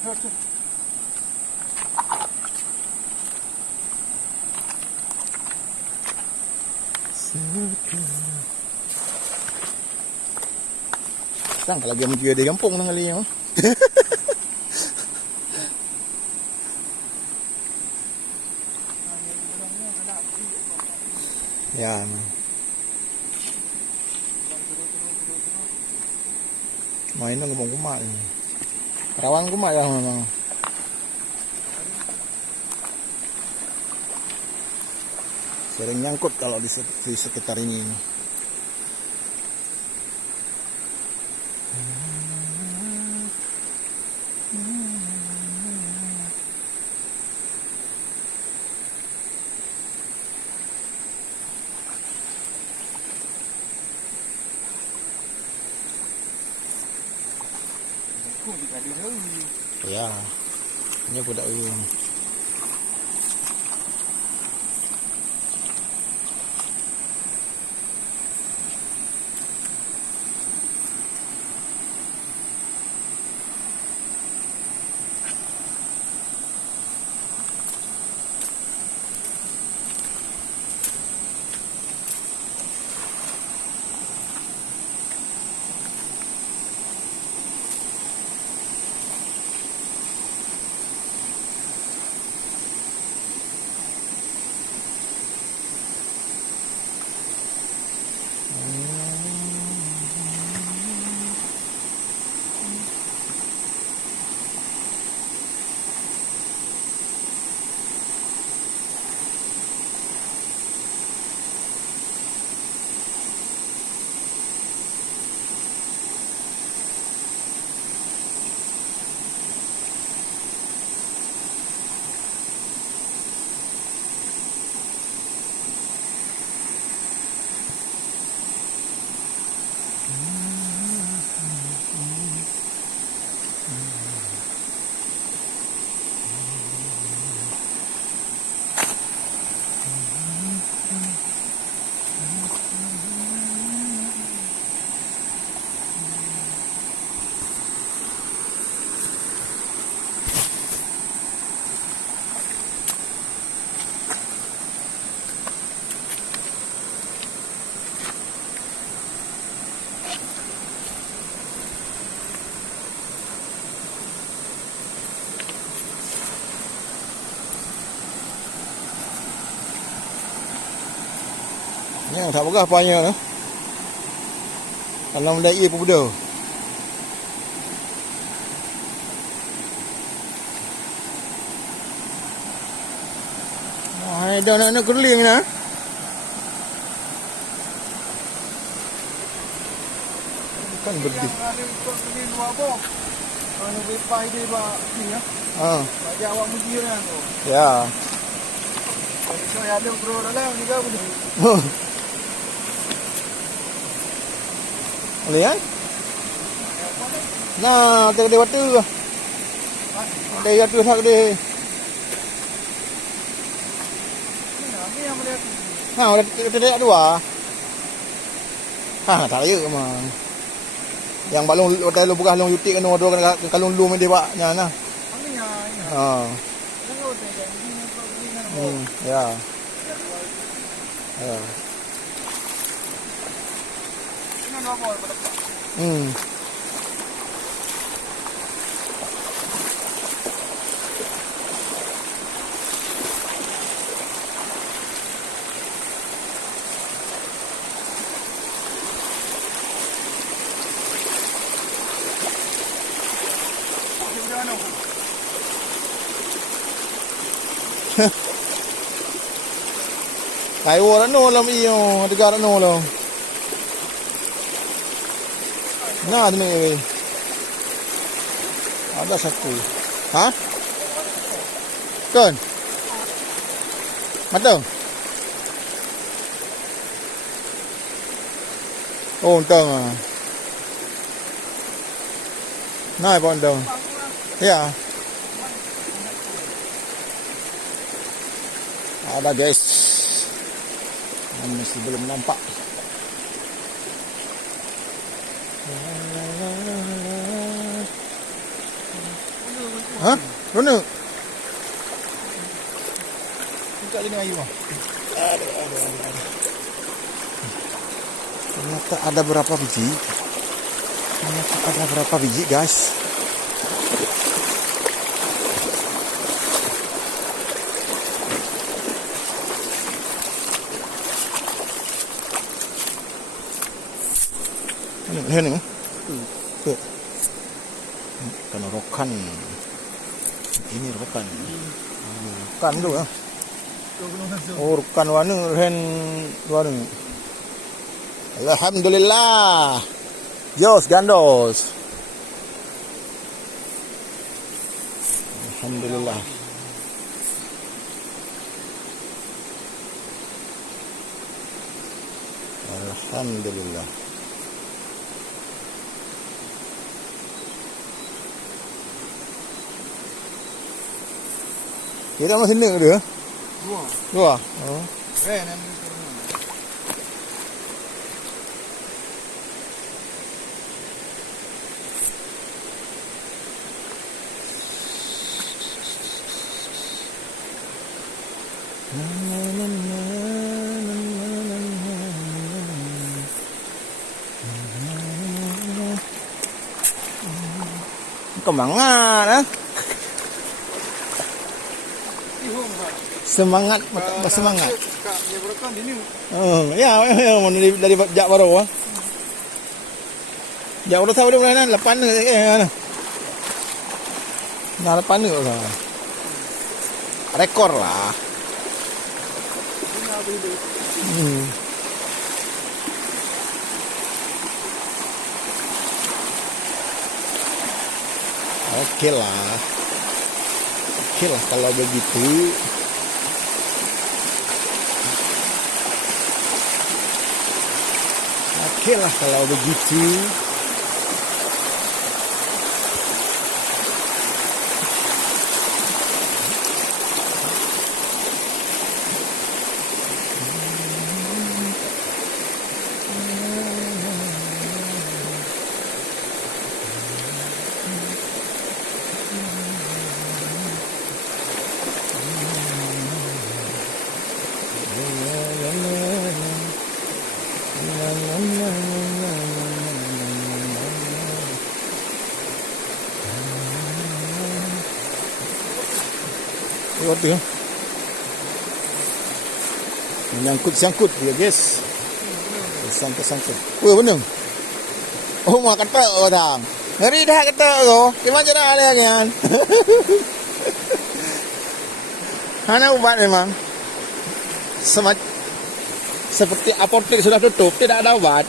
Sang kalau dia menjual di kampung nang kali ni. Ya. Main nang kumat. Rawan kumat ya memang. Sering nyangkut kalau di sekitar ini. Ya, ini budak uyung. Ni tak berah apanya tu. Kalau mendai pun benda. Wah, dah nak kerling nah. Bukan berdih. Ada ikut pergi luar bawah. Kalau bepai dia buat ni ya. Bak dia awak muji kan tu. Ya. Kalau saya ada bro dalam juga boleh. Boleh kan? Nah, ada dia water. Ada water sak dia. Ni yang boleh. Ha, ada dua. Ha, tak raya memang. Yang balong hotel lu bukan long yutik kan order kan kalung lu dia buat nya nah. Ni ya. Ha. Ya. Ya. Kayu orang no lam iyo, ada no lam. Nah, ni. Ada satu. Ha? Kan? Matang. Oh, tang ah. Nah, pondong. Ya. Ada guys. Masih belum nampak. Ha? Mana? Dekat sini air mah. Ternyata ada berapa biji? Guys? Ini. Tuh. Kan rokan. Ini rokan. Rokan tu ya. Oh, rokan warna ren warna. Alhamdulillah. Jos gandos. Alhamdulillah. Alhamdulillah. Kita masih ni ke dia? Dua. Oh. Semangat, semangat, semangat. Ya, dari jak baru. Jak baru tahu dia mulai lepas ni. Dah lepas ni lah. Rekor lah. Okey lah kalau begitu. Okey lah kalau begitu. Waktu ya. Menyangkut-sangkut dia, guys. Sangkut-sangkut. Oh, benar. Oh, mak kata orang. Ngeri dah kata tu. Gimana cara dia kan? Hana ubat memang. Seperti apotek sudah tutup, tidak ada obat.